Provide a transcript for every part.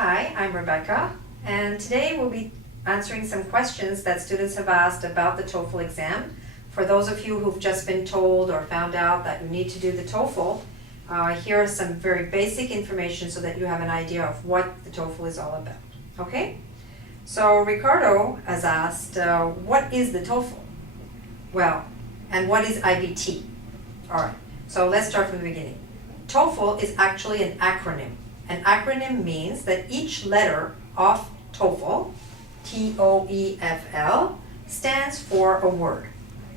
Hi, I'm Rebecca, and today we'll be answering some questions that students have asked about the TOEFL exam. For those of you who've just been told or found out that you need to do the TOEFL, here are some very basic information so that you have an idea of what the TOEFL is all about. Okay? So Ricardo has asked, what is the TOEFL? Well, and what is IBT? Alright, so let's start from the beginning. TOEFL is actually an acronym. An acronym means that each letter of TOEFL, T-O-E-F-L, stands for a word.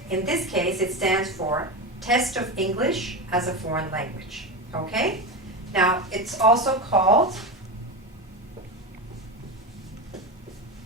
In this case, it stands for Test of English as a Foreign Language. Okay? Now, it's also called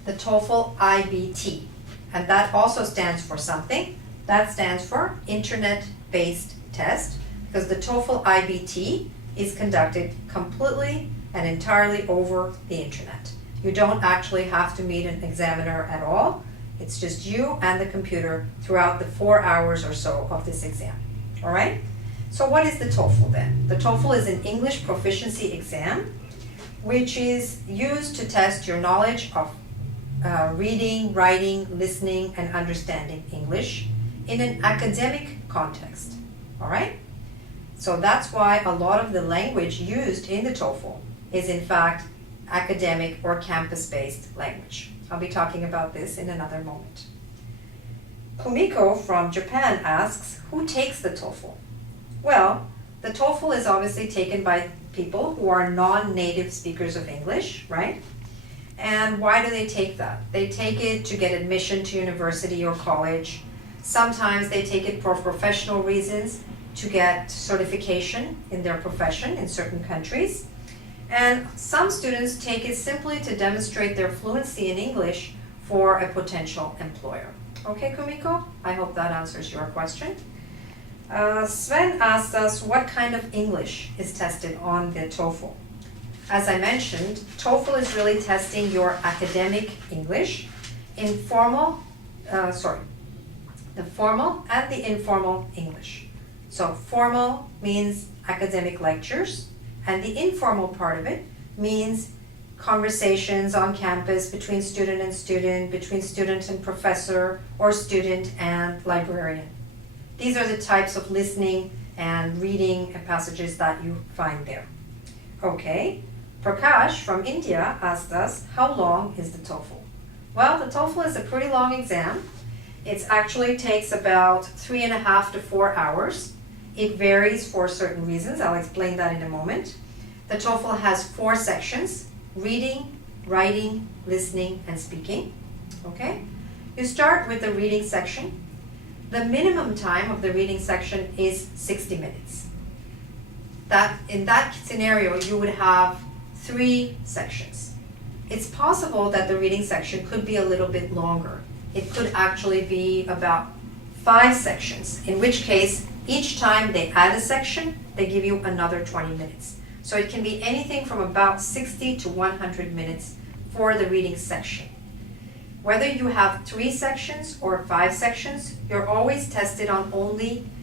the TOEFL iBT, and that also stands for something. That stands for Internet-Based Test, because the TOEFL iBT is conducted completely and entirely over the internet. You don't actually have to meet an examiner at all. It's just you and the computer throughout the 4 hours or so of this exam. All right? So what is the TOEFL then? The TOEFL is an English proficiency exam which is used to test your knowledge of reading, writing, listening, and understanding English in an academic context. All right? So that's why a lot of the language used in the TOEFL is in fact academic or campus-based language. I'll be talking about this in another moment. Kumiko from Japan asks, who takes the TOEFL? Well, the TOEFL is obviously taken by people who are non-native speakers of English, right? And why do they take that? They take it to get admission to university or college. Sometimes they take it for professional reasons, to get certification in their profession in certain countries. And some students take it simply to demonstrate their fluency in English for a potential employer. Okay, Kumiko? I hope that answers your question. Sven asked us what kind of English is tested on the TOEFL. As I mentioned, TOEFL is really testing your academic English in the formal and the informal English. So formal means academic lectures, and the informal part of it means conversations on campus between student and student, between student and professor, or student and librarian. These are the types of listening and reading passages that you find there. Okay, Prakash from India asked us, how long is the TOEFL? Well, the TOEFL is a pretty long exam. It actually takes about 3.5 to 4 hours. It varies for certain reasons. I'll explain that in a moment. The TOEFL has 4 sections: reading, writing, listening, and speaking. Okay? You start with the reading section. The minimum time of the reading section is 60 minutes. In that scenario, you would have 3 sections. It's possible that the reading section could be a little bit longer. It could actually be about 5 sections, in which case each time they add a section, they give you another 20 minutes. So it can be anything from about 60 to 100 minutes for the reading section. Whether you have 3 sections or 5 sections, you're always tested on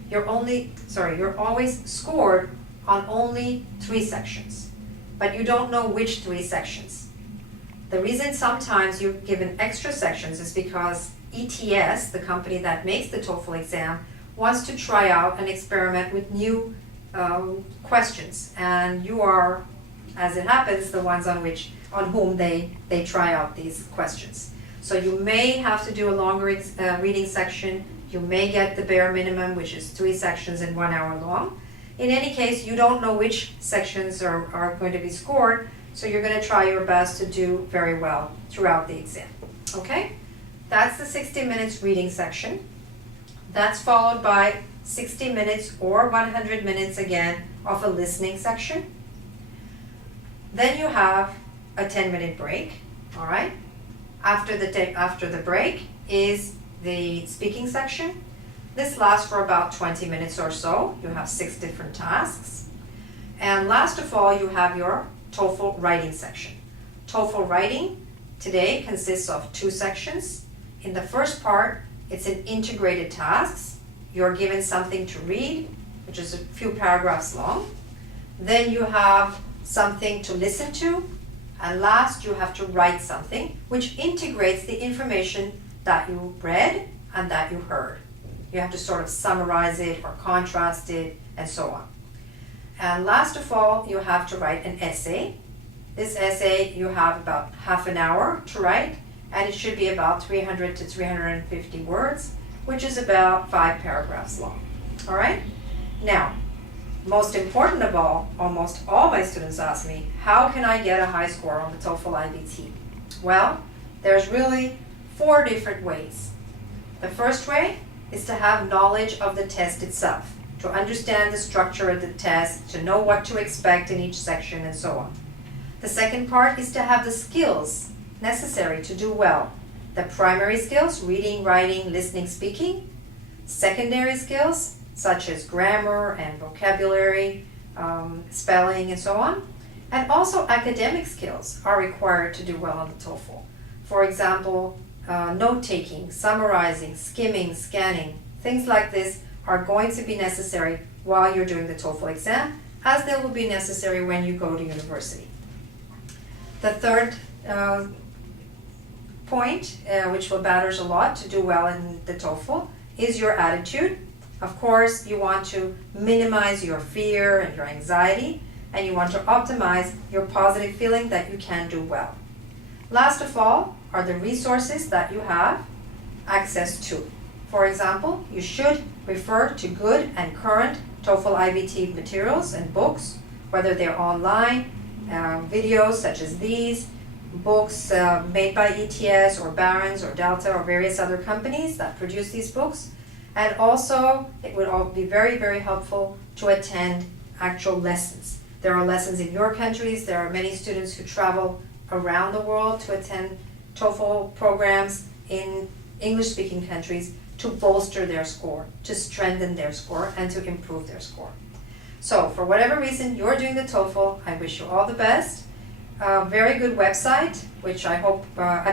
you're always scored on only 3 sections. But you don't know which 3 sections. The reason sometimes you're given extra sections is because ETS, the company that makes the TOEFL exam, wants to try out and experiment with new questions, and you are, as it happens, the ones on whom they try out these questions. So you may have to do a longer reading section. You may get the bare minimum, which is 3 sections and 1 hour long. In any case, you don't know which sections are going to be scored, so you're going to try your best to do very well throughout the exam. Okay? That's the 60 minutes reading section. That's followed by 60 minutes or 100 minutes again of a listening section. Then you have a 10-minute break, all right? After the break is the speaking section. This lasts for about 20 minutes or so. You have 6 different tasks. And last of all, you have your TOEFL writing section. TOEFL writing today consists of 2 sections. In the first part, it's an integrated tasks. You're given something to read, which is a few paragraphs long. Then you have something to listen to, And last, you have to write something which integrates the information that you read and that you heard. You have to sort of summarize it or contrast it and so on. And last of all, you have to write an essay. This essay you have about half an hour to write, and it should be about 300 to 350 words, which is about 5 paragraphs long. All right? Now, most important of all, almost all my students ask me, how can I get a high score on the TOEFL iBT? Well, there's really 4 different ways. The first way is to have knowledge of the test itself, to understand the structure of the test, to know what to expect in each section and so on. The second part is to have the skills necessary to do well. The primary skills, reading, writing, listening, speaking. Secondary skills, such as grammar and vocabulary, spelling and so on. And also academic skills are required to do well on the TOEFL. For example, note-taking, summarizing, skimming, scanning, things like this are going to be necessary while you're doing the TOEFL exam, as they will be necessary when you go to university. The third point, which matters a lot to do well in the TOEFL, is your attitude. Of course, you want to minimize your fear and your anxiety, and you want to optimize your positive feeling that you can do well. Last of all are the resources that you have access to. For example, you should refer to good and current TOEFL iBT materials and books, whether they're online, videos such as these, books made by ETS or Barron's or Delta or various other companies that produce these books. And also, it would all be very, very helpful to attend actual lessons. There are lessons in your countries. There are many students who travel around the world to attend TOEFL programs in English-speaking countries to bolster their score, to strengthen their score, and to improve their score. So, for whatever reason you're doing the TOEFL, I wish you all the best. A very good website, which I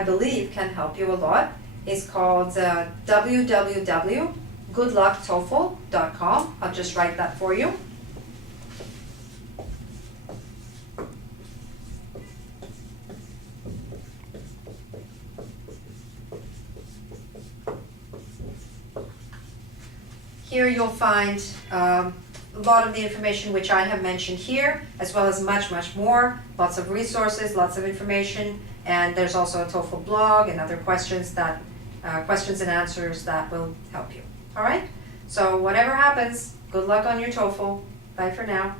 believe can help you a lot, is called www.goodlucktoefl.com. I'll just write that for you. Here you'll find a lot of the information which I have mentioned here, as well as much, much more. Lots of resources, lots of information, and there's also a TOEFL blog and other questions and answers that will help you. All right? So whatever happens, good luck on your TOEFL. Bye for now.